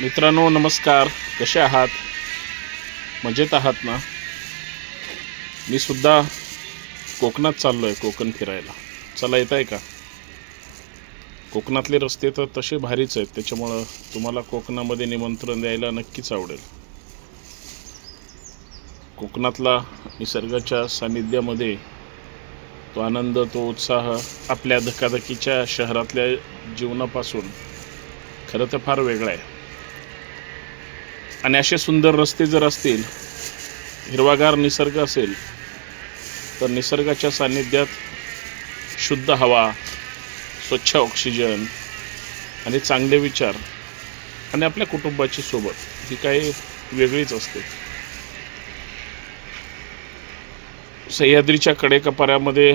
मित्रांनो नमस्कार. कसे आहात? मजेत आहात ना? मी सुद्धा कोकणात चाललो आहे, कोकण फिरायला. चला येत आहे का? कोकणातले रस्ते तर तसे भारीच आहेत, त्याच्यामुळं तुम्हाला कोकणामध्ये निमंत्रण द्यायला नक्कीच आवडेल. कोकणातला निसर्गाच्या सानिध्यामध्ये तो आनंद, तो उत्साह आपल्या धकाधकीच्या शहरातल्या जीवनापासून खरं तर फार वेगळा आहे. आणि असे सुंदर रस्ते जर असतील, हिरवागार निसर्ग असेल, तर निसर्गाच्या सान्निध्यात शुद्ध हवा, स्वच्छ ऑक्सिजन आणि चांगले विचार आणि आपल्या कुटुंबाची सोबत ही काही वेगळीच असते. सह्याद्रीच्या कडेकपाऱ्यामध्ये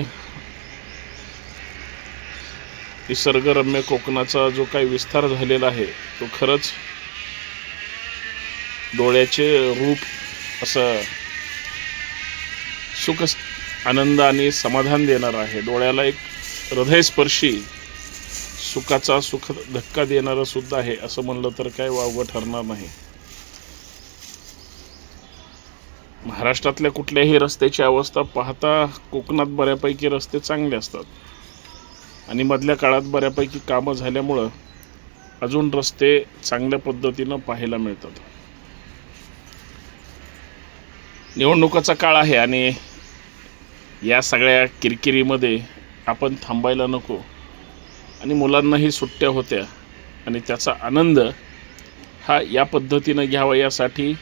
निसर्गरम्य कोकणाचा जो काही विस्तार झालेला आहे, तो खरंच डोळ्याचे रूप असं सुख, आनंद आणि समाधान देणार आहे. डोळ्याला एक हृदयस्पर्शी सुखाचा सुख धक्का देणारं सुद्धा आहे, असं म्हणलं तर काय वावगं ठरणार नाही. महाराष्ट्रातल्या कुठल्याही रस्त्याची अवस्था पाहता कोकणात बऱ्यापैकी रस्ते चांगले असतात आणि मधल्या काळात बऱ्यापैकी कामं झाल्यामुळं अजून रस्ते चांगल्या पद्धतीनं पाहायला मिळतात. निवडणुकाचा काळ आहे आणि या सगळ्या किरकिरीमध्ये आपण थांबायला नको आणि मुलांनाही सुट्ट्या होत्या आणि त्याचा आनंद हा या पद्धतीनं घ्यावा, यासाठी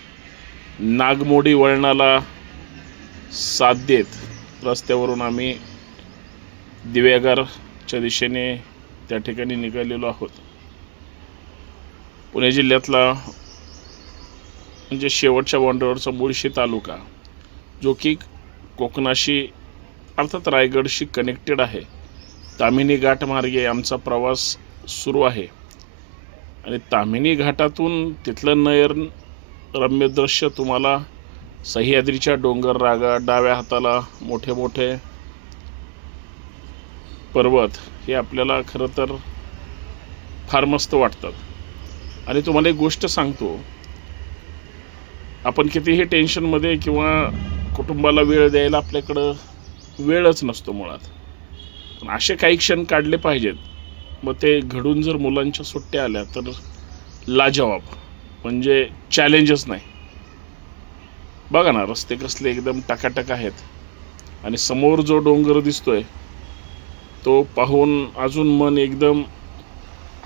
नागमोडी वळणाला साथ देत रस्त्यावरून आम्ही दिवेगारच्या दिशेने त्या ठिकाणी निघालेलो आहोत. पुणे जिल्ह्यातला म्हणजे शेवटच्या बॉर्डरवरचा मुळशी तालुका, जो की कोकणाशी अर्थात रायगडशी कनेक्टेड आहे. ताम्हिणी घाट मार्गे आमचा प्रवास सुरू आहे आणि ताम्हिणी घाटातून तिथलं नयन रम्य दृश्य तुम्हाला सह्याद्रीच्या डोंगर रागा, डाव्या हाताला मोठे मोठे पर्वत, हे आपल्याला खरं तर फार मस्त वाटतात. आणि तुम्हाला एक गोष्ट सांगतो, आपण कितीही टेन्शनमध्ये किंवा कुटुंबाला वेळ द्यायला आपल्याकडं वेळच नसतो मुळात, पण असे काही क्षण काढले पाहिजेत. मग ते घडून जर मुलांच्या सुट्ट्या आल्या तर लाजवाब, म्हणजे चॅलेंजच नाही. बघा ना, रस्ते कसले एकदम टकाटक आहेत आणि समोर जो डोंगर दिसतोय तो पाहून अजून मन एकदम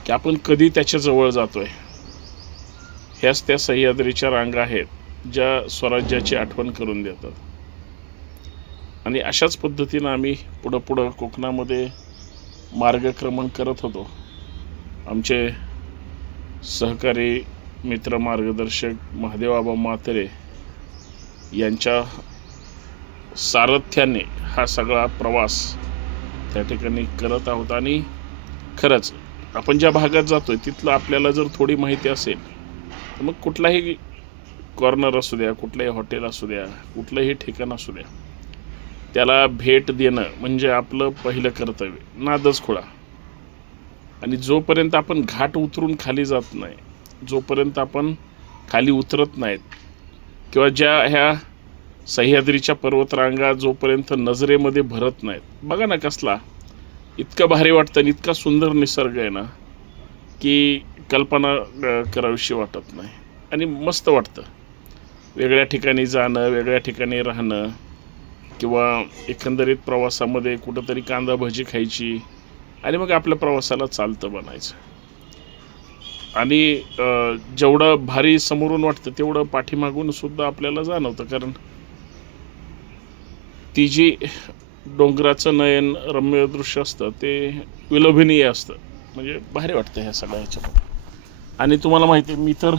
की आपण कधी त्याच्या जवळ जातोय. ह्याच त्या सह्याद्रीच्या रांगा आहेत ज्या स्वराज्याची आठवण करून देतात. आणि अशाच पद्धतीनं आम्ही पुढं कोकणामध्ये मार्गक्रमण करत होतो. आमचे सहकारी मित्र मार्गदर्शक महादेवआबा म्हात्रे यांच्या सारथ्याने हा सगळा प्रवास त्या ठिकाणी करत आहोत. आणि खरंच आपण ज्या भागात जातोय तिथलं आपल्याला जर थोडी माहिती असेल तर मग कुठलाही कॉर्नर असू द्या, कुठलंही हॉटेल असू द्या, कुठलंही ठिकाण असू द्या, त्याला भेट देणं म्हणजे आपलं पहिलं कर्तव्य, नादच खुळा. आणि जोपर्यंत आपण घाट उतरून खाली जात नाही, जोपर्यंत आपण खाली उतरत नाहीत, किंवा ज्या ह्या सह्याद्रीच्या पर्वतरांगा जोपर्यंत नजरेमध्ये भरत नाहीत, बघा ना कसला इतकं भारी वाटतं आणि इतका सुंदर निसर्ग आहे ना की कल्पना करावीशी वाटत नाही. आणि मस्त वाटतं वेगळ्या ठिकाणी जाणं, वेगळ्या ठिकाणी राहणं, किंवा एकंदरीत प्रवासामध्ये कुठंतरी कांदा भजी खायची आणि मग आपल्या प्रवासाला चालतं बनायचं. आणि जेवढं भारी समोरून वाटतं तेवढं पाठीमागून सुद्धा आपल्याला जाणवतं, कारण ती जी डोंगराचं नयन रम्य दृश्य असतं ते विलोभनीय असतं. म्हणजे भारी वाटतं ह्या सगळ्या ह्याच्यामध्ये. आणि तुम्हाला माहिती आहे, मी तर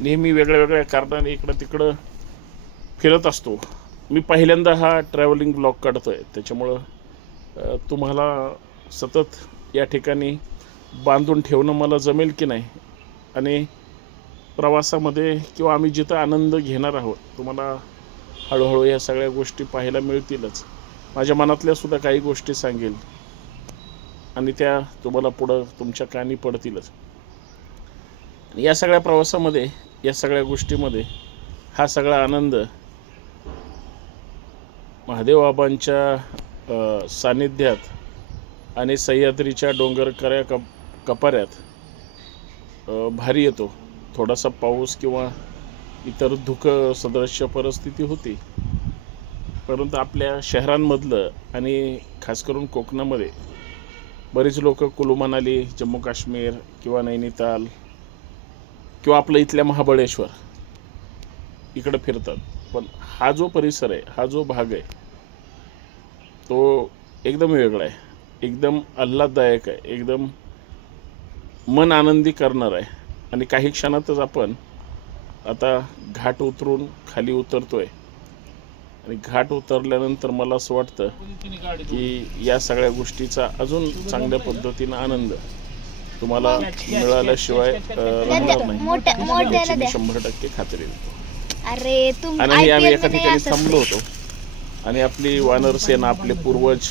नेहमी वेगळ्या वेगळ्या कारणाने इकडं तिकडं फिरत असतो. मी पहिल्यांदा हा ट्रॅव्हलिंग ब्लॉग काढतो आहे, त्याच्यामुळं तुम्हाला सतत या ठिकाणी बांधून ठेवणं मला जमेल की नाही, आणि प्रवासामध्ये किंवा आम्ही जिथं आनंद घेणार आहोत तुम्हाला हळूहळू या सगळ्या गोष्टी पाहायला मिळतीलच. माझ्या मनातल्या सुद्धा काही गोष्टी सांगेल आणि त्या तुम्हाला पुढं तुमच्या कानी पडतीलच. या सगळ्या प्रवासामध्ये, या सगळ्या गोष्टीमध्ये हा सगळा आनंद महादेव बाबांच्या सानिध्यात आणि सह्याद्रीच्या डोंगरकऱ्या कपाऱ्यात भारी येतो. थोडासा पाऊस किंवा इतर धुकं सदृश्य परिस्थिती होती, परंतु आपल्या शहरांमधलं आणि खास करून कोकणामध्ये बरीच लोक कुलू मनाली, जम्मू काश्मीर किंवा नैनिताल किंवा आपलं इथल्या महाबळेश्वर इकडं फिरतात. पण हा जो परिसर आहे, हा जो भाग आहे, तो एकदम वेगळा आहे, एकदम आल्हाददायक आहे, एकदम मन आनंदी करणार आहे. आणि काही क्षणातच आपण आता घाट उतरून खाली उतरतोय. आणि घाट उतरल्यानंतर मला असं वाटतं की या सगळ्या गोष्टीचा अजून चांगल्या पद्धतीनं आनंद तुम्हाला मिळाल्याशिवाय राहणार नाही, याची मी 100% खात्री देतो. आणि आम्ही एका ठिकाणी थांबलो होतो आणि आपली वानर सेना, आपले पूर्वज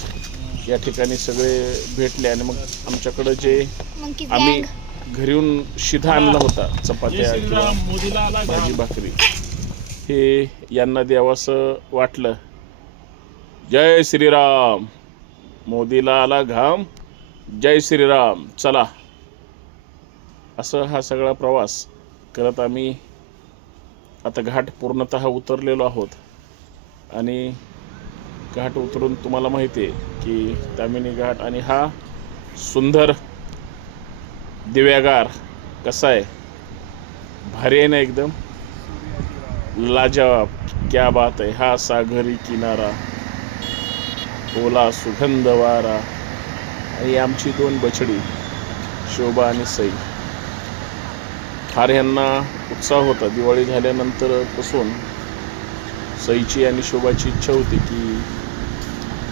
या ठिकाणी सगळे भेटले. आणि मग आमच्याकडं जे आम्ही घरीहून शिधा आणला होता, चपात्या किंवा भाजी भाकरी, हे यांना द्यावंसं वाटलं. जय श्रीराम, मोदीला आला घाम, जय श्रीराम, चला. असं हा सगळा प्रवास करत आम्ही आता घाट पूर्णतः उतरलेलो आहोत. आणि घाट उतरून तुम्हाला माहिती आहे की ताम्हिणी घाट आणि हा सुंदर दिव्यागार कसा आहे, भारी आहे ना, एकदम लाजवाब, क्या बात आहे. हा सागरी किनारा, ओला सुगंध वारा, आणि आमची 2 बछडी शोभा आणि सई. फार ह्यांना उत्साह होता. दिवाळी झाल्यानंतर पासून सईची आणि शोभाची इच्छा होती की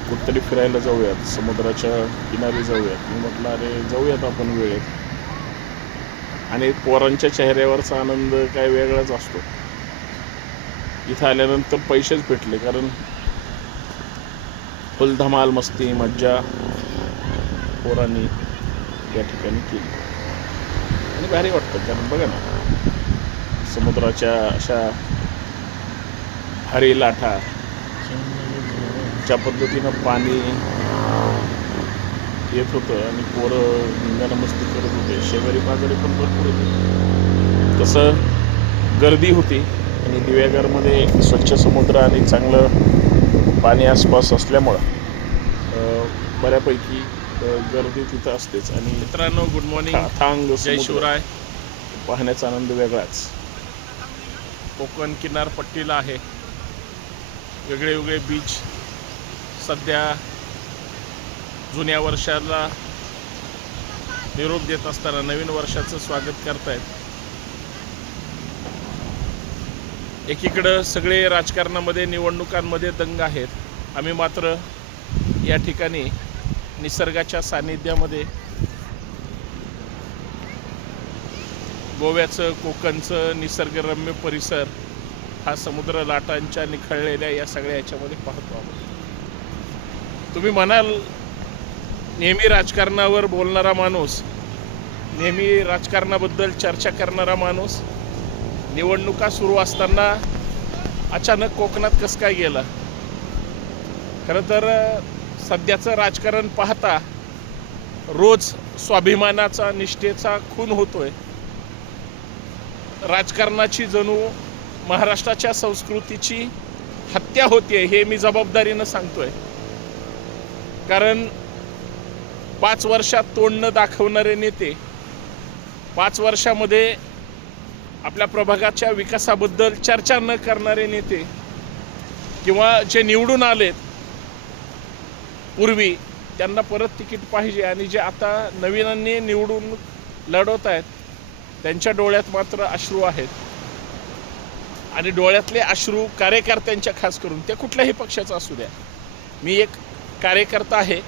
कुठतरी फिरायला जाऊयात, समुद्राच्या किनारी जाऊयात. मी म्हटलं अरे जाऊयात आपण वेळेत. आणि पोरांच्या चेहऱ्यावरचा आनंद काय वेगळाच असतो. इथं आल्यानंतर पैसेच भेटले, कारण फुल धमाल, मस्ती, मज्जा पोरांनी या ठिकाणी केली. आणि भारी वाटतं, कारण बघा ना, समुद्राच्या अशा भारी लाटा, ज्या पद्धतीनं पाणी येत होतं आणि पोरं धिंगाणा मस्ती करत होते. शेजारी पाजारी पण भरपूर होते. तसं गर्दी होती. आणि दिव्यागरमध्ये स्वच्छ समुद्र आणि चांगलं पाणी आसपास असल्यामुळं बऱ्यापैकी गर्दी तिथं असतेच. आणि मित्रांनो, गुड मॉर्निंग, थांग, जय शिवराय. पाहण्याचा आनंद वेगळाच. कोकण किनारपट्टीला आहे, वेगळे वेगळे बीच. सध्या जुन्या वर्षाला निरोप देत असताना नवीन वर्षाचं स्वागत करतायत. एकीकडं सगळे राजकारणामध्ये, निवडणुकांमध्ये दंग आहेत. आम्ही मात्र या ठिकाणी निसर्गाच्या सानिध्यामध्ये, गोव्याचं, कोकणचं निसर्गरम्य परिसर, हा समुद्र लाटांच्या निखळलेल्या या सगळ्या याच्यामध्ये पाहतो आहोत. तुम्ही म्हणाल, नेहमी राजकारणावर बोलणारा माणूस, नेहमी राजकारणाबद्दल चर्चा करणारा माणूस, निवडणुका सुरू असताना अचानक कोकणात कसं काय गेला? खरं तर सध्याचं राजकारण पाहता रोज स्वाभिमानाचा, निष्ठेचा खून होतोय. राजकारणाची जणू महाराष्ट्राच्या संस्कृतीची हत्या होते, हे मी जबाबदारीनं सांगतोय. कारण 5 वर्षात तोंड न दाखवणारे नेते, 5 वर्षामध्ये आपल्या प्रभागाच्या विकासाबद्दल चर्चा न करणारे नेते, किंवा जे निवडून आलेत पूर्वी त्यांना परत तिकीट पाहिजे, आणि जे आता नवीनांनी निवडून लढवत आहेत त्यांच्या डोळ्यात मात्र अश्रू आहेत. आणि डोळ्यातले अश्रू कार्यकर्त्यांच्या, खास करून ते कुठल्याही पक्षाचा असू द्या. मी एक कार्यकर्ता आहे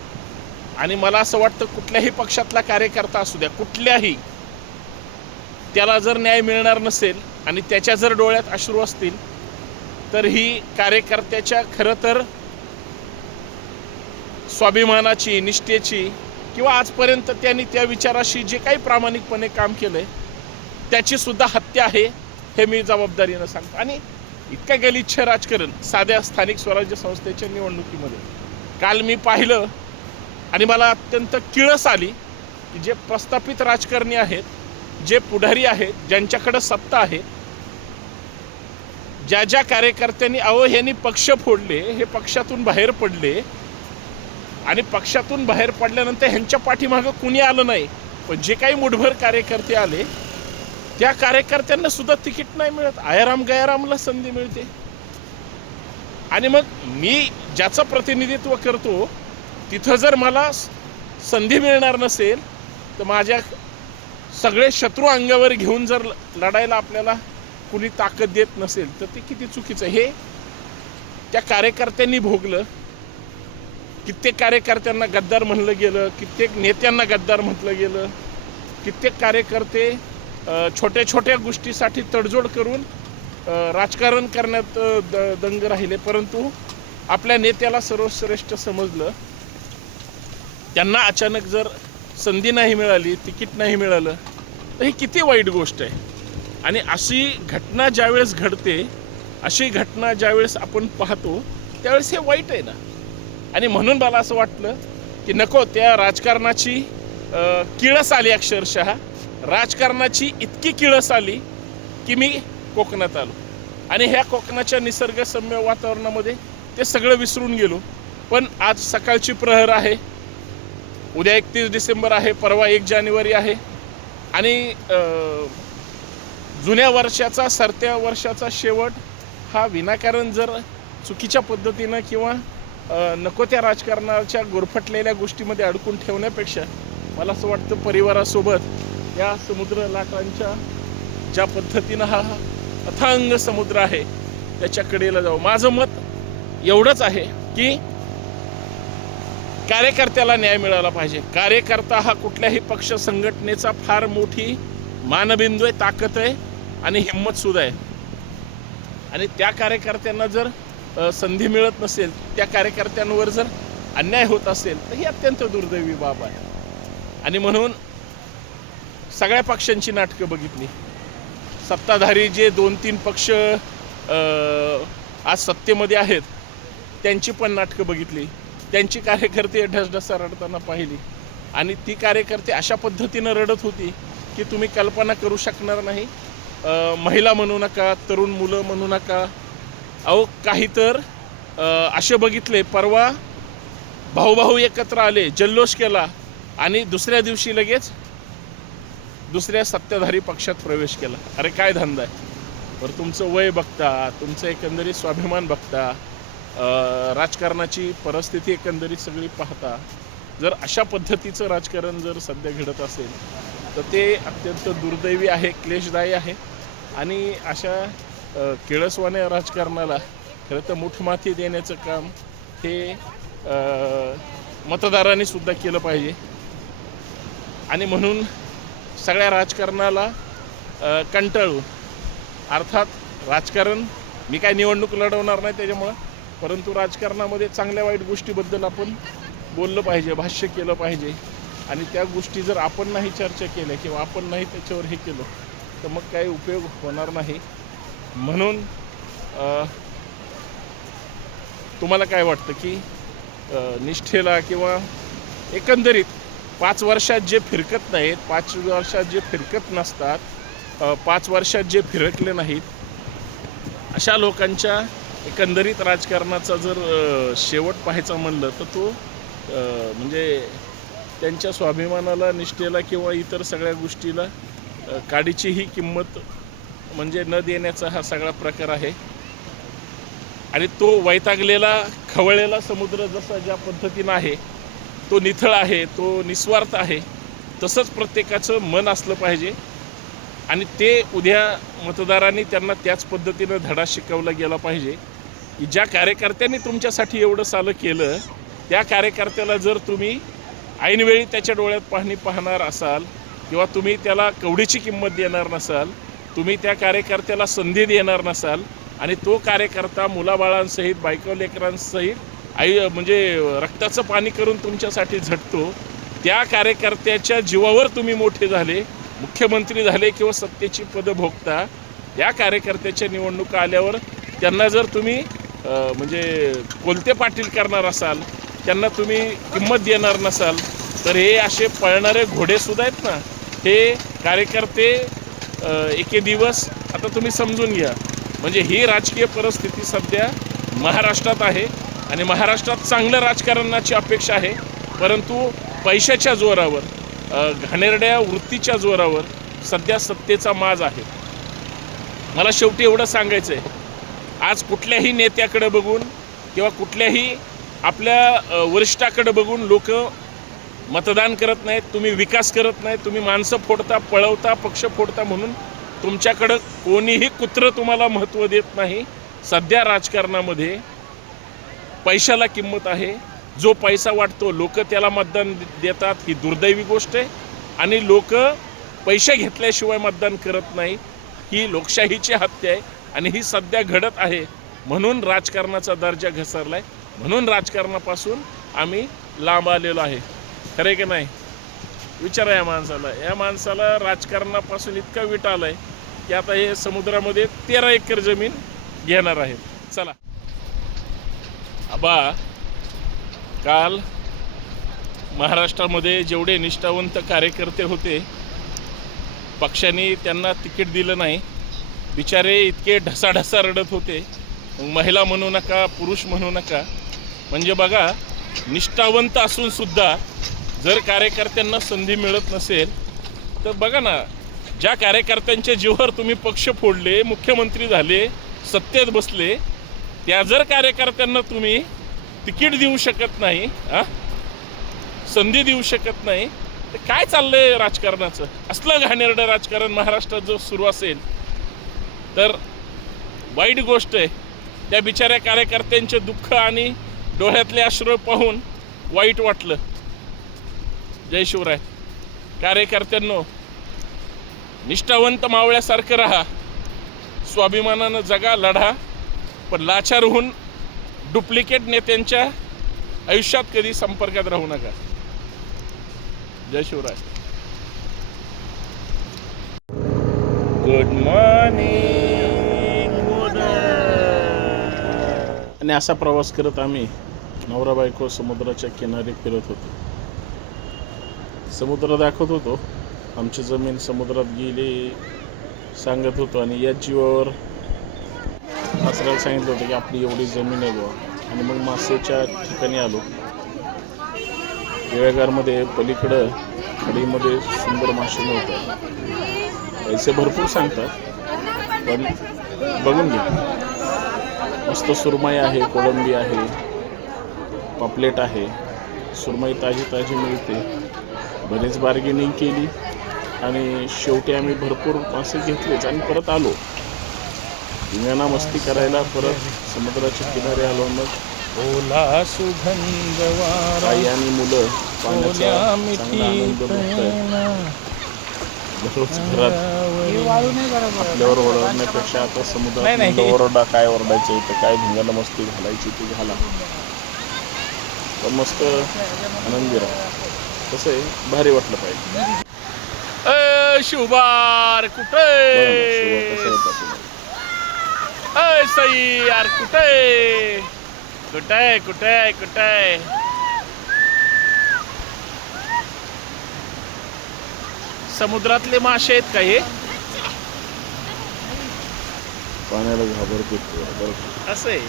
आणि मला असं वाटतं कुठल्याही पक्षातला कार्यकर्ता असू द्या, कुठल्याही, त्याला जर न्याय मिळणार नसेल आणि त्याच्या जर डोळ्यात अश्रू असतील तर ही कार्यकर्त्याच्या खरं तर स्वाभिमानाची, निष्ठेची, किंवा आजपर्यंत त्यांनी त्या विचाराशी जे काही प्रामाणिकपणे काम केलंय त्याची सुद्धा हत्या आहे, हे मी जबाबदारीनं सांगतो. आणि इतकं गलिच्छ राजकारण साध्या स्थानिक स्वराज्य संस्थेच्या निवडणुकीमध्ये काल मी पाहिलं आणि मला अत्यंत किळस आली की जे प्रस्थापित राजकारणी आहेत, जे पुढारी आहेत, ज्यांच्याकडे सत्ता आहे, ज्या ज्या कार्यकर्त्यांनी ह्यांनी पक्ष फोडले, हे पक्षातून बाहेर पडले आणि पक्षातून बाहेर पडल्यानंतर ह्यांच्या पाठीमागं कुणी आलं नाही, पण जे काही मुठभर कार्यकर्ते आले त्या कार्यकर्त्यांना सुद्धा तिकीट नाही मिळत. आयाराम गयारामला संधी मिळते. आणि मग मी ज्याचं प्रतिनिधित्व करतो तिथं जर मला संधी मिळणार नसेल तर माझ्या सगळे शत्रू अंगावर घेऊन जर लढायला आपल्याला कुणी ताकद देत नसेल तर ते किती चुकीचं. हे त्या कार्यकर्त्यांनी भोगलं. कित्येक कार्यकर्त्यांना गद्दार म्हणलं गेलं, कित्येक नेत्यांना गद्दार म्हटलं गेलं, कित्येक कार्यकर्ते छोट्या छोट्या गोष्टीसाठी तडजोड करून राजकारण करण्यात दंग राहिले. परंतु आपल्या नेत्याला सर्वश्रेष्ठ समजलं. त्यांना अचानक जर संधी नाही मिळाली, तिकीट नाही मिळालं तर ही किती वाईट गोष्ट आहे. आणि अशी घटना ज्यावेळेस घडते, अशी घटना ज्यावेळेस आपण पाहतो त्यावेळेस हे वाईट आहे ना. आणि म्हणून मला असं वाटलं की नको, त्या राजकारणाची किळस आली, अक्षरशः राजकारणाची इतकी किळस आली की मी कोकणात आलो आणि ह्या कोकणाच्या निसर्गसम्य वातावरणामध्ये ते सगळं विसरून गेलो. पण आज सकाळची प्रहर आहे, उद्या 31 डिसेंबर आहे, परवा 1 जानेवारी आहे आणि जुन्या वर्षाचा, सरत्या वर्षाचा शेवट हा विनाकारण जर चुकीच्या पद्धतीनं किंवा नको त्या राजकारणाच्या गुरफटलेल्या गोष्टीमध्ये अडकून ठेवण्यापेक्षा मला असं वाटतं परिवारासोबत या समुद्र लाटांच्या ज्या पद्धतीनं हा अथांग समुद्र आहे त्याच्या कडेला जाऊ. माझं मत एवढंच आहे की कार्यकर्त्याला न्याय मिळाला पाहिजे. कार्यकर्ता हा कुठल्याही पक्ष संघटनेचा फार मोठी मानबिंदू आहे, ताकद आहे आणि हिंमत सुद्धा आहे. आणि त्या कार्यकर्त्यांना जर संधी मिळत नसेल, त्या कार्यकर्त्यांवर जर अन्याय होत असेल तर ही अत्यंत दुर्दैवी बाब आहे. आणि म्हणून सगळ्या पक्षांची नाटकं बघितली. सत्ताधारी जे 2-3 पक्ष आज सत्तेमध्ये आहेत त्यांची पण नाटकं बघितली. त्यांची कार्यकर्ते ढसढसा रडताना पाहिली आणि ती कार्यकर्ते अशा पद्धतीनं रडत होती की तुम्ही कल्पना करू शकणार नाही. महिला म्हणू नका, तरुण मुलं म्हणू नका, काही तर असे बघितले. परवा भाऊ एकत्र आले, जल्लोष केला आणि दुसऱ्या दिवशी लगेच दुसऱ्या सत्ताधारी पक्षात प्रवेश केला. अरे काय धंदा आहे? बरं, तुमचं वय बघता, तुमचं एकंदरीत स्वाभिमान बघता, राजकारणाची परिस्थिती एकंदरीत सगळी पाहता, जर अशा पद्धतीचं राजकारण जर सध्या घडत असेल तर ते अत्यंत दुर्दैवी आहे, क्लेशदायी आहे. आणि अशा किळसवाण्या राजकारणाला खरं तर मुठमाती देण्याचं काम हे मतदारांनी सुद्धा केलं पाहिजे. आणि म्हणून सगळ्या राजकारणाला कंटाळून, अर्थात राजकारण मी काय निवडणूक लढवणार नाही त्याच्यामुळं, परंतु राजकारणामध्ये चांगल्या वाईट गोष्टीबद्दल आपण बोललं पाहिजे, भाष्य केलं पाहिजे. आणि त्या गोष्टी जर आपण नाही चर्चा केल्या किंवा आपण नाही त्याच्यावर हे केलं तर मग काही उपयोग होणार नाही. म्हणून तुम्हाला काय वाटतं की निष्ठेला किंवा एकंदरीत 5 वर्षात जे फिरकत नाहीत, 5 वर्षात जे फिरकत नसतात, 5 वर्षात जे फिरकले नाहीत, अशा लोकांच्या एकंदरीत राजकारणाचा जर शेवट पाहायचा म्हणलं तर तो म्हणजे त्यांच्या स्वाभिमानाला, निष्ठेला किंवा इतर सगळ्या गोष्टीला काडीचीही किंमत म्हणजे न देण्याचा हा सगळा प्रकार आहे. आणि तो वैतागलेला, खवळलेला समुद्र जसा ज्या पद्धतीनं आहे तो निथळ आहे, तो निस्वार्थ आहे, तसंच प्रत्येकाचं मन असलं पाहिजे. आणि ते उद्या मतदारांनी त्यांना त्याच पद्धतीनं धडा शिकवला गेला पाहिजे की ज्या कार्यकर्त्यांनी तुमच्यासाठी एवढं सालं केलं त्या कार्यकर्त्याला जर तुम्ही ऐनवेळी त्याच्या डोळ्यात पाहणी पाहणार असाल किंवा तुम्ही त्याला कवडीची किंमत देणार नसाल, तुम्ही त्या कार्यकर्त्याला संधी देणार नसाल आणि तो कार्यकर्ता मुलाबाळांसहित, बायको लेकरांसहित म्हणजे रक्ताचं पाणी करून तुमच्यासाठी झटतो, त्या कार्यकर्त्याच्या जीवावर तुम्ही मोठे झाले मुख्यमंत्री झाले किंवा सत्तेची पदं भोगता या कार्यकर्त्याच्या निवडणुका आल्यावर त्यांना जर तुम्ही म्हणजे कोलते पाटील करणार असाल, त्यांना तुम्ही किंमत देणार नसाल, तर हे असे पळणारे घोडेसुद्धा आहेत ना, हे कार्यकर्ते एके दिवस आता तुम्ही समजून घ्या. म्हणजे ही राजकीय परिस्थिती सध्या महाराष्ट्रात आहे आणि महाराष्ट्रात चांगलं राजकारणाची अपेक्षा आहे, परंतु पैशाच्या जोरावर, घाणेरड्या वृत्तीच्या जोरावर सध्या सत्तेचा माज आहे. मला शेवटी एवढं सांगायचं आहे, आज कुठल्याही नेत्याकडे बघून किंवा कुठल्याही आपल्या वरिष्ठाकडे बघून लोक मतदान करत नाहीत. तुम्ही विकास करत नाही, तुम्ही माणसं फोडता, पळवता, पक्ष फोडता, म्हणून तुमच्याकडं कोणीही कुत्रं तुम्हाला महत्त्व देत नाही. सध्या राजकारणामध्ये पैशाला किंमत आहे. जो पैसा वाटतो लोक त्याला मतदान देतात, ही दुर्दैवी गोष्ट आहे. आणि लोक पैसे घेतल्याशिवाय मतदान करत नाही, ही लोकशाहीची हत्या आहे आणि ही सध्या घडत आहे. म्हणून राजकारणाचा दर्जा घसरला आहे, म्हणून राजकारणापासून आम्ही लांब आलेलो आहे. खरं आहे की नाही? विचारा या माणसाला राजकारणापासून इतका विट आला आहे की आता हे समुद्रामध्ये 13 एकर जमीन घेणार आहेत. चला आबा, काल महाराष्ट्रामध्ये जेवढे निष्ठावंत कार्यकर्ते होते, पक्षाने त्यांना तिकीट दिलं नाही, बिचारे इतके ढसाढसा रडत होते. महिला म्हणू नका, पुरुष म्हणू नका. म्हणजे बघा, निष्ठावंत असून सुद्धा जर कार्यकर्त्यांना संधी मिळत नसेल तर बघा ना, ज्या कार्यकर्त्यांच्या जीवावर तुम्ही पक्ष फोडले, मुख्यमंत्री झाले, सत्तेत बसले, त्या जर कार्यकर्त्यांना तुम्ही तिकीट देऊ शकत नाही, संधी देऊ शकत नाही, तर काय चाललंय राजकारणाचं? असलं घाणेरडं राजकारण महाराष्ट्रात जर सुरू असेल तर वाईट गोष्ट आहे. त्या बिचाऱ्या कार्यकर्त्यांचे दुःख आणि डोळ्यातले अश्रू पाहून वाईट वाटलं. जय शिवराय. कार्यकर्त्यांनो, निष्ठावंत मावळ्यासारखं राहा, स्वाभिमानानं जगा, लढा, पण लाचार होऊन डुप्लिकेट नेत्यांच्या आयुष्यात कधी संपर्कात राहू नका. जय शिवराय. Good morning. आणि असा प्रवास करत आम्ही नवरा बायको समुद्राच्या किनारी फिरत होतो. समुद्र दाखवत होतो, आमची जमीन समुद्रात गेली सांगत होतो, आणि या जीवावर सासऱ्याला सांगितलं होतं की आपली एवढी जमीन आहे बुवा. आणि मग मासेच्या ठिकाणी आलो. वेळगारमध्ये पलीकडं खाडीमध्ये सुंदर मासे मिळतात. पैसे भरपूर सांगतात, पण बघून घ्या. मस्त सुरमई आहे, कोळंबी आहे, पापलेट आहे. सुरमई ताजी ताजी मिळते. बरेच बार्गेनिंग केली आणि शेवटी आम्ही भरपूर मासे घेतलेच आणि परत आलो. धिंगाणा मस्ती करायला परत समुद्राच्या किनारे आलो. मग ओला सुगंध वारा, आई आणि मुलं पाण्याचा चांगला आनंद लुटतायत. दररोज घरात आपल्यावर ओरडण्यापेक्षा आता समुद्रात ओरडा, काय ओरडायचं इथं, काय धिंगाणा मस्ती घालायची ती घाला, पण मस्त आनंदी राहा. कसं आहे, भारी वाटलं पाहिजे. शिवबार कुठे सई यार, कुठे कुठे कुठे कुठे समुद्रातले मासे आहेत का हे? पाण्याला घाबरते असं आहे.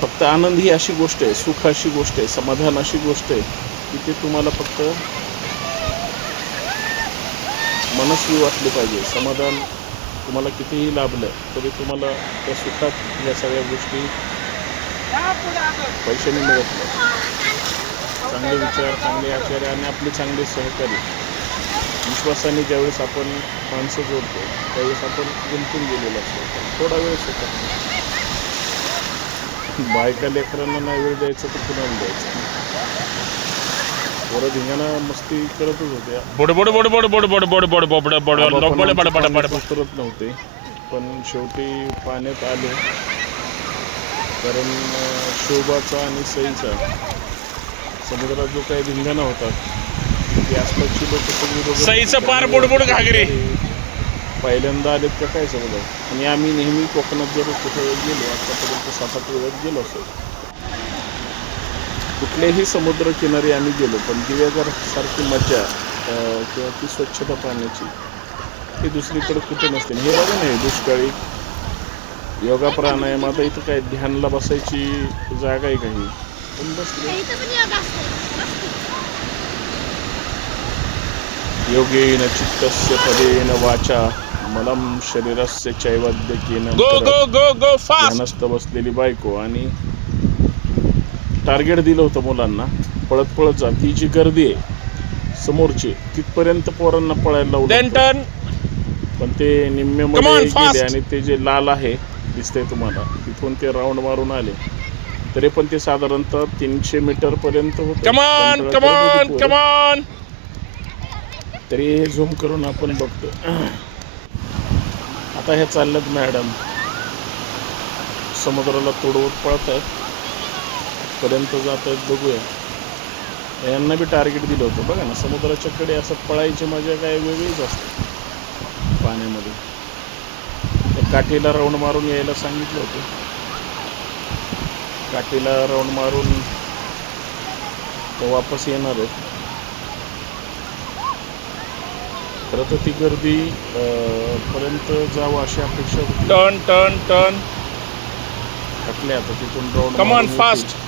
फक्त आनंद ही अशी गोष्ट आहे, सुख अशी गोष्ट आहे, समाधान अशी गोष्ट आहे की ते तुम्हाला फक्त मनस्वी वाटले पाहिजे. समाधान तुम्हाला कितीही लाभलं तरी तुम्हाला त्या सुखात या सगळ्या गोष्टी पैशाने मिळत नाही. चांगले विचार, चांगले आचार्य आणि आपले चांगले सहकारी विश्वासाने ज्यावेळेस आपण माणसं जोडतो त्यावेळेस आपण गुंतून गेलेलो असतो. थोडा वेळ सुखात, बायका लेकरांना नाही वेळ द्यायचं तर कुणाला द्यायचं? बरं धिंगाणा मस्ती करतच होत्या, करत नव्हते, पण शेवटी पाण्यात आले. कारण शोभाचा आणि सईचा समुद्रात जो काही धिंगाणा होता ती आसपासची लोक सगळी बघत सईचं होती. पार त्यामुळे बुडबुड घागरे. पहिल्यांदा आलेत का काय समुद्रात. आणि आम्ही नेहमी कोकणात जर कुठे गेलो आतापर्यंत 7-8 वेळात गेलो असो, कुठल्याही समुद्रकिनारी आम्ही गेलो, पण दिवेगार सारखी मजा किंवा ती स्वच्छता पाण्याची ही दुसरीकडे कुठे नसते. हे बघा ना, हे दुष्काळी योगा प्राणायाम. आता इथं काय ध्यानला बसायची जागा आहे काही, पण बसले. योगेन चित्तस्य पदेन वाचा मलम शरीरस्य चैवद्यकेन गो गो गो गो फास्ट. ध्यानस्थ बसलेली बायको. आणि टार्गेट दिलं होतं मुलांना, पळत पळत जा. ती जी गर्दी आहे समोरची तिथपर्यंत पोरांना पळायला लावलं देन होतं. टर्न. पण ते Come निम्म्यामध्ये on, गेले fast. आणि ते जे लाल आहे दिसतंय तुम्हाला तिथून ते राऊंड मारून आले. तरी पण ते साधारणतः 300 मीटर पर्यंत होते. कमान कंटाळा करत कमान होती पोरं. कमान. तरी हे झूम करून आपण बघतो. आता हे चाललेत मॅडम समुद्राला तोडवत पळत आहेत, पर्यंत जात आहेत. बघूया, यांना बी टार्गेट दिलं होतं. बघा ना, समुद्राच्या कडे असं पळायची मजा काय वेगळीच असते पाण्यामध्ये. त्या काठीला राऊंड मारून यायला सांगितलं होतं. काठीला राऊंड मारून ते वापस येणार आहेत. खरं तर ती गर्दी पर्यंत जावं अशी अपेक्षा होती. Turn turn turn. टाकले आता तिथून राऊंड कम ऑन मारून फास्ट. येतील.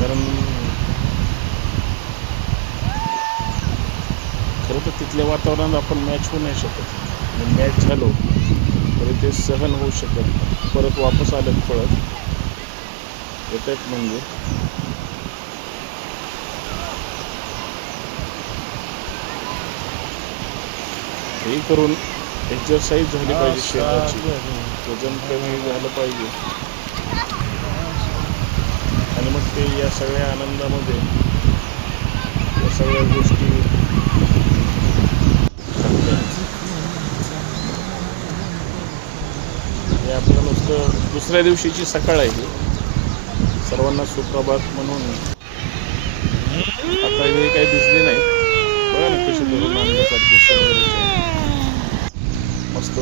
कारण खरं तर तिथल्या वातावरणात आपण मॅच होऊ नाही शकत. आणि मॅच झालो तरी ते सहन होऊ शकत नाही. परत वापस आलेत पळत येत आहेत. म्हणजे हे करून एक्झरसाईज झाली पाहिजे शरीराची, वजन कमी झालं पाहिजे. आणि मग ते या सगळ्या आनंदामध्ये या सगळ्या गोष्टी चांगल्या. हे आपलं नुसतं दुसऱ्या दिवशीची सकाळ आहे ही. सर्वांना सुप्रभात म्हणून आता हे काही दिसले नाही. बघा ना कशी धरून आणल्यासारखे समुद्राचे. मस्त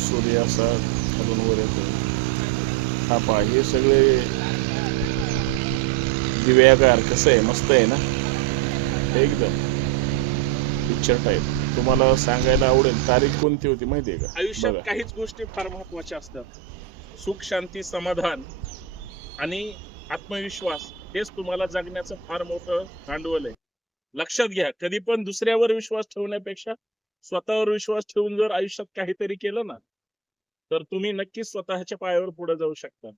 सूर्य असा खालून वर येतो. हा पहा, हे सगळे दिव्यागार. कसं आहे, मस्त आहे ना एकदम पिक्चर टाईप. तुम्हाला सांगायला आवडेल तारीख कोणती होती माहिती आहे का? आयुष्यात बघा, काहीच गोष्टी फार महत्वाच्या असतात. सुख, शांती, समाधान आणि आत्मविश्वास हेच तुम्हाला जगण्याचं फार मोठं भांडवल आहे. लक्षात घ्या, कधी पण दुसऱ्यावर विश्वास ठेवण्यापेक्षा स्वतःवर विश्वास ठेवून जर आयुष्यात काहीतरी केलं ना, तर तुम्ही नक्कीच स्वतःच्या पायावर पुढे जाऊ शकता.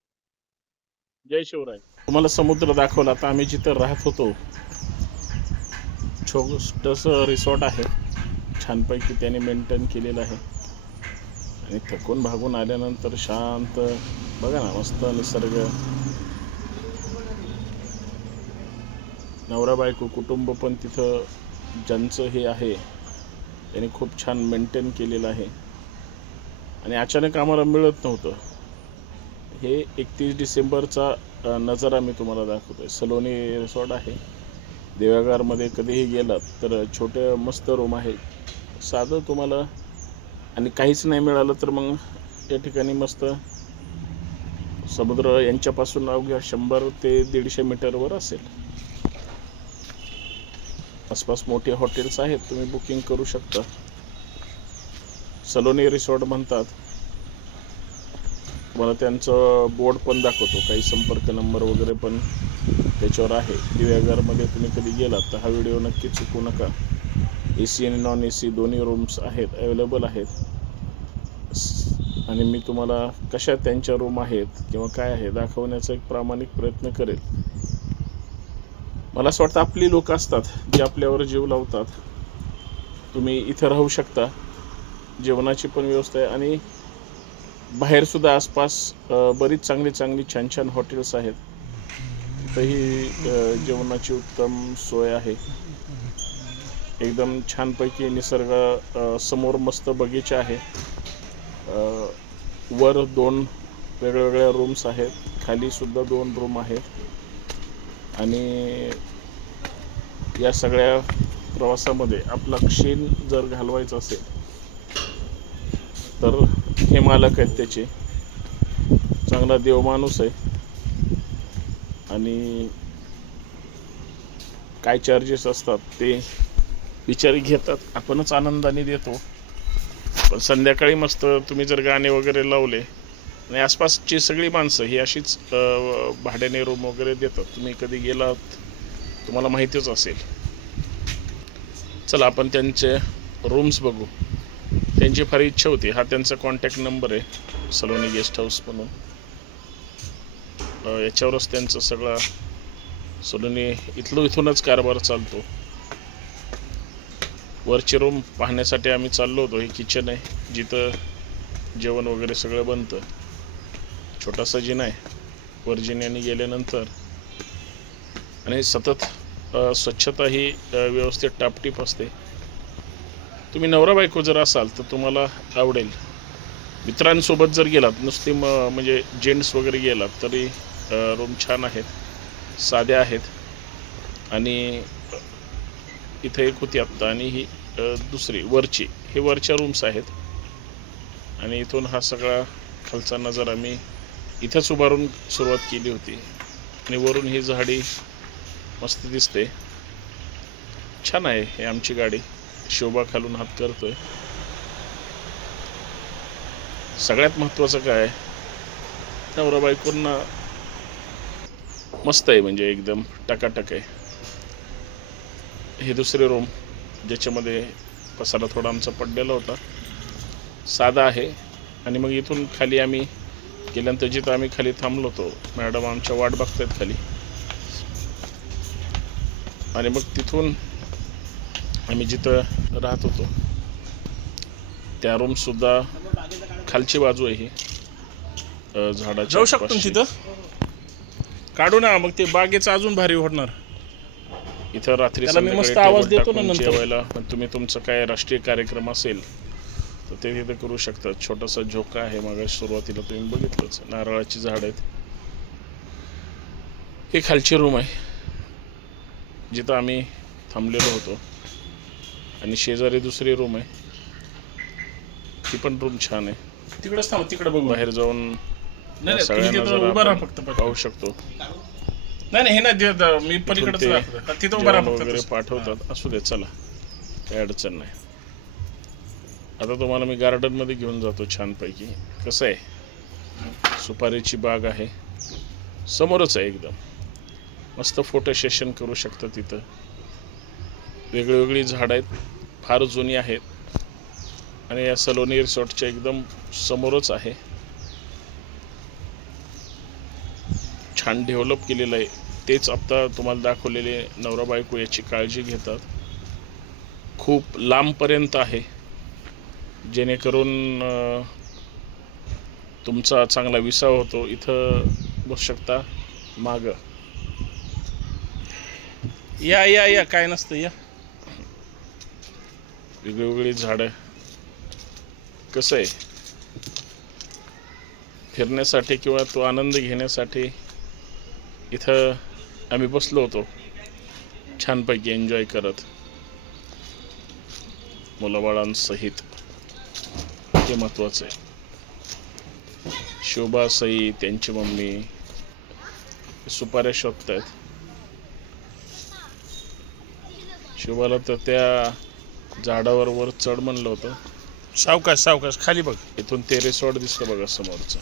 जय शिवराय. तुम्हाला समुद्र दाखवला. आता आम्ही जिथं राहत होतो छोटंसं रिसॉर्ट आहे, छानपैकी त्याने मेंटेन केलेलं आहे. आणि थकून भागून आल्यानंतर शांत बघा ना, मस्त निसर्ग. नवरा बायको कुटुंब पण तिथं ज्यांचं हे आहे त्यांनी खूप छान मेंटेन केलेलं आहे. आणि अचानक आम्हाला मिळत नव्हतं. हे 31 डिसेंबरचा नजारा मी तुम्हाला दाखवतोय. सलोनी रिसॉर्ट आहे देवाघरमध्ये. कधीही गेलात तर छोटे मस्त रूम आहे, साधं तुम्हाला. आणि काहीच नाही मिळालं तर मग या ठिकाणी मस्त समुद्र यांच्यापासून अवघ्या 100 ते 150 मीटरवर असेल. आसपास मोठे हॉटेल्स आहेत, तुम्ही बुकिंग करू शकता. सलोनी रिसॉर्ट म्हणतात. तुम्हाला त्यांचं बोर्ड पण दाखवतो, काही संपर्क नंबर वगैरे पण त्याच्यावर आहे. दिव्याघरमध्ये तुम्ही कधी गेलात तर हा व्हिडिओ नक्की चुकू नका. AC आणि नॉन AC दोन्ही रूम्स आहेत, अवेलेबल आहेत. आणि मी तुम्हाला कशा त्यांच्या रूम आहेत किंवा काय आहे दाखवण्याचा एक प्रामाणिक प्रयत्न करेल. मला असं वाटतं आपली लोक असतात जे आपल्यावर जीव लावतात. तुम्ही इथं राहू शकता, जेवणाची पण व्यवस्था आहे. आणि बाहेरसुद्धा आसपास बरीच चांगली चांगली छान छान हॉटेल्स आहेत. तिथंही जेवणाची उत्तम सोय आहे. एकदम छानपैकी निसर्ग. समोर मस्त बगीचा आहे. वर 2 वेगळ्या रूम्स आहेत, खाली सुद्धा 2 रूम आहेत. आणि या सगळ्या प्रवासामध्ये आपला क्षीण जर घालवायचा असेल तर हे मालक आहेत त्याचे, चांगला देवमाणूस आहे आणि काय चार्जेस असतात ते बिचारी घेतात, आपणच आनंदाने देतो. पण संध्याकाळी मस्त तुम्ही जर गाणे वगैरे लावले आणि आसपासची सगळी माणसं ही अशीच भाड्याने रूम वगैरे देतात. तुम्ही कधी गेलात तुम्हाला माहितीच असेल. चला आपण त्यांचे रूम्स बघू. त्यांची फार इच्छा होती, हा त्यांचा कॉन्टॅक्ट नंबर आहे सलोनी गेस्ट हाऊस म्हणून, याच्यावरच त्यांचं सगळं सलोनी इथूनच कारभार चालतो. वरचे रूम पाहण्यासाठी आम्ही चाललो होतो. हे किचन आहे जिथं जेवण वगैरे सगळं बनतं. छोटासा जिना आहे वर जिन्याने गेल्यानंतर, आणि सतत स्वच्छता ही व्यवस्थित टापटीप असते. तुम्ही नवरा बायको जर असाल तर तुम्हाला आवडेल. मित्रांसोबत जर गेलात, नुसती म्हणजे जेंट्स वगैरे गेलात तरी रूम छान आहेत, साध्या आहेत. आणि इथे एक होती आत्ता आणि ही दुसरी वरची, हे वरच्या रूम्स आहेत. आणि इथून हा सगळा खालचा नजारा मी इथंच उभारून सुरुवात केली होती आणि वरून ही झाडी मस्त दिसते. छान आहे हे आमची गाडी. शोभा खालून हात करतोय. सगळ्यात महत्त्वाचं काय, नवरा बायकोंना मस्त आहे, म्हणजे एकदम टकाटक आहे. हे दुसरे रूम ज्याच्यामध्ये पसारा थोडा आमचा पडलेला होता, साधा आहे. आणि मग इथून खाली आम्ही गेल्यानंतर जिथं आम्ही खाली थांबलो होतो, मॅडम आमच्या वाट बघतायत खाली, आणि मग तिथून आम्ही जिथं राहत होतो त्या रूमसुद्धा खालची बाजू आहे ही झाडाच्या. जाऊ शकतो तिथं, काढू ना मग ते बागेचं अजून भारी होणार. इथं रात्री मी मस्त आवाज देतो ना नंतर जेवायला. पण तुम्ही तुमचं काय राष्ट्रीय कार्यक्रम असेल तर ते तिथे करू शकता. छोटासा झोका आहे, मग सुरुवातीला तुम्ही बघितलंच, नारळाची झाड आहेत. ही खालची रूम आहे जिथं आम्ही थांबलेलो होतो, आणि शेजारी दुसरी रूम आहे, ती पण रूम छान आहे. तिकडेच थांब, तिकडे बघू. बाहेर जाऊन सगळ्यांना उभा राहा फक्त पाहू शकतो. नाही हे ना मी पलीकडे तिथं उभा राहा वगैरे फक्त. पाठवतात. असू दे, चला, काही अडचण नाही. आता तुम्हाला मी गार्डन मध्ये घेऊन जातो छानपैकी. कसं आहे, सुपारीची बाग आहे समोरच आहे, एकदम मस्त फोटो सेशन करू शकता तिथं. वेगळी झाडं आहेत, फार जुनी आहेत, आणि या सलोनी रिसॉर्टच्या एकदम समोरच आहे. छान डेव्हलप केलेलं आहे. तेच आता तुम्हाला दाखवलेले नवरा बायको याची काळजी घेतात. खूप लांबपर्यंत आहे, जेणेकरून तुमचा चांगला विसावा होतो. इथं बसू शकता मागं. या काय नसतं, या. वेगवेगळी झाडं. कसं आहे, फिरण्यासाठी किंवा तो आनंद घेण्यासाठी इथं आम्ही बसलो होतो छानपैकी एन्जॉय करत मुलाबाळांसहित. हे महत्त्वाचं आहे. शोभा सई, त्यांची मम्मी सुपाऱ्या शोधतायत. शोभाला तर त्या झाडावर वर चढ म्हणलं होतं. सावकाश खाली बघ. इथून ते रिसॉर्ट दिसतं बघा समोरचं,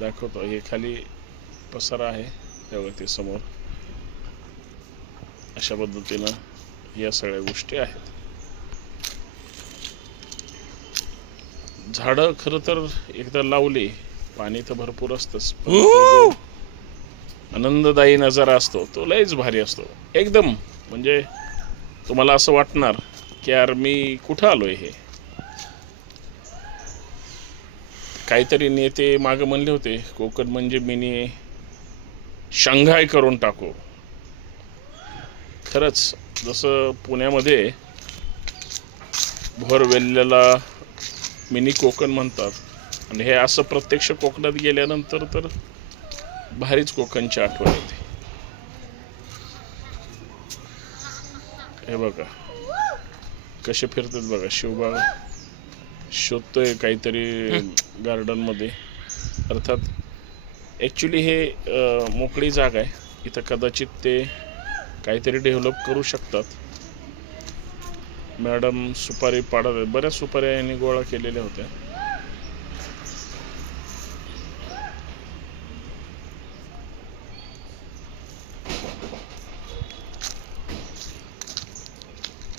दाखवतो. हे खाली पसारा आहे, त्यावरती समोर अशा पद्धतीनं या सगळ्या गोष्टी आहेत. झाडं खरं तर एकदा लावली, पाणी तर भरपूर असतंच, आनंददायी नजारा असतो तो लयच भारी असतो एकदम. म्हणजे तुम्हाला असं वाटणार की यार मी कुठं आलोय. हे काहीतरी नेते मागे म्हणले होते, कोकण म्हणजे मिनी शंघाय करून टाकू. खरंच जसं पुण्यामध्ये भर वेल्ल्याला मिनी कोकण म्हणतात, आणि हे असं प्रत्यक्ष कोकणात गेल्यानंतर तर भारीच कोकणची आठवण येते. हे बघा कसे फिरतात बघा. शिवबाग शोधतोय काहीतरी गार्डन मध्ये. अर्थात ॲक्च्युली हे मोकळी जागा आहे. इथं कदाचित ते काहीतरी डेव्हलप करू शकतात. मॅडम सुपारी पाडत आहेत. बऱ्याच सुपाऱ्या यांनी गोळा केलेल्या होत्या.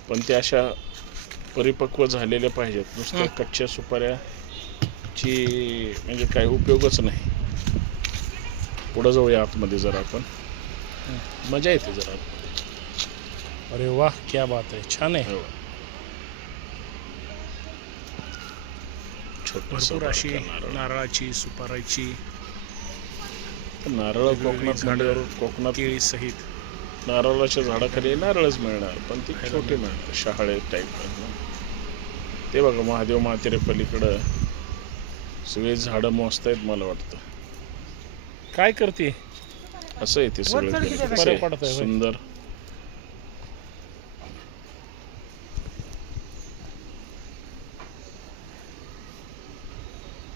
पण त्या अशा परिपक्व झालेल्या पाहिजेत. नुसत्या कच्च्या सुपाऱ्याची म्हणजे काही उपयोगच नाही. पुढं जाऊया आतमध्ये जरा आपण. मजा येते जरा आतमध्ये. अरे वाह क्या बात आहे, छान आहे. हो. छोटंसं भरपूर अशी नारळ. नारळाची, सुपाराची, नारळ कोकणात झाडं, म्हणल्यावर कोकणात केळी सहित. नारळाच्या झाडाखाली नारळच मिळणार, पण ती छोटे मिळणार शहाळे टाईप. ते बघा महादेव म्हातेरे पलीकडं सगळे झाडं मोजतायत मला वाटतं. काय करते? असं आहे ते सगळं बरं कसं पडतंय, आहे होय. सुंदर.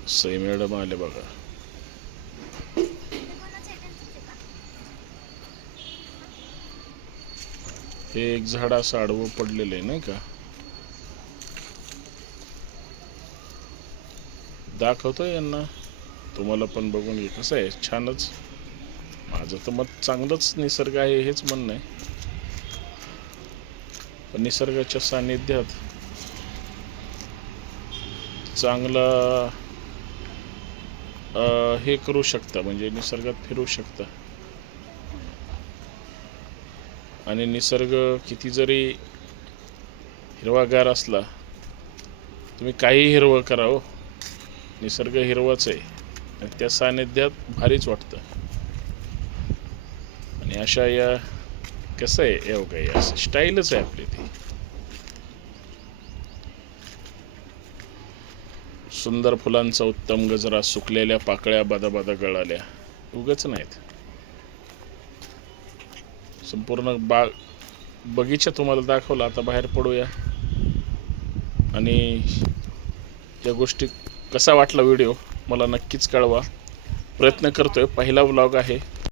सई मॅडम आले बघा. हे एक झाड असं आडवं पडलेलं आहे नाही का. दाखवतोय यांना, तुम्हाला पण बघून घे. कसं आहे छानच. माझं तर मत चांगलंच निसर्ग आहे हेच म्हणणं आहे. पण निसर्गाच्या सानिध्यात चांगला हे करू शकता, म्हणजे निसर्गात फिरू शकता. आणि निसर्ग किती जरी हिरवागार असला, तुम्ही काही हिरवं करा हो, निसर्ग हिरवाच आहे. आणि त्या सानिध्यात भारीच वाटतं. आणि अशा या कसं आहे हे बघा, हे असं स्टाईलच आहे आपली ती. सुंदर फुलांचा उत्तम गजरा, सुकलेल्या पाकळ्या बदाबदा गळाल्या. उगाच नाहीत. संपूर्ण बगीचा तुम्हाला दाखवला. आता बाहेर पडूया आणि या गोष्टी कसा वाटला व्हिडिओ मला नक्कीच कळवा. प्रयत्न करतोय, पहिला व्लॉग आहे.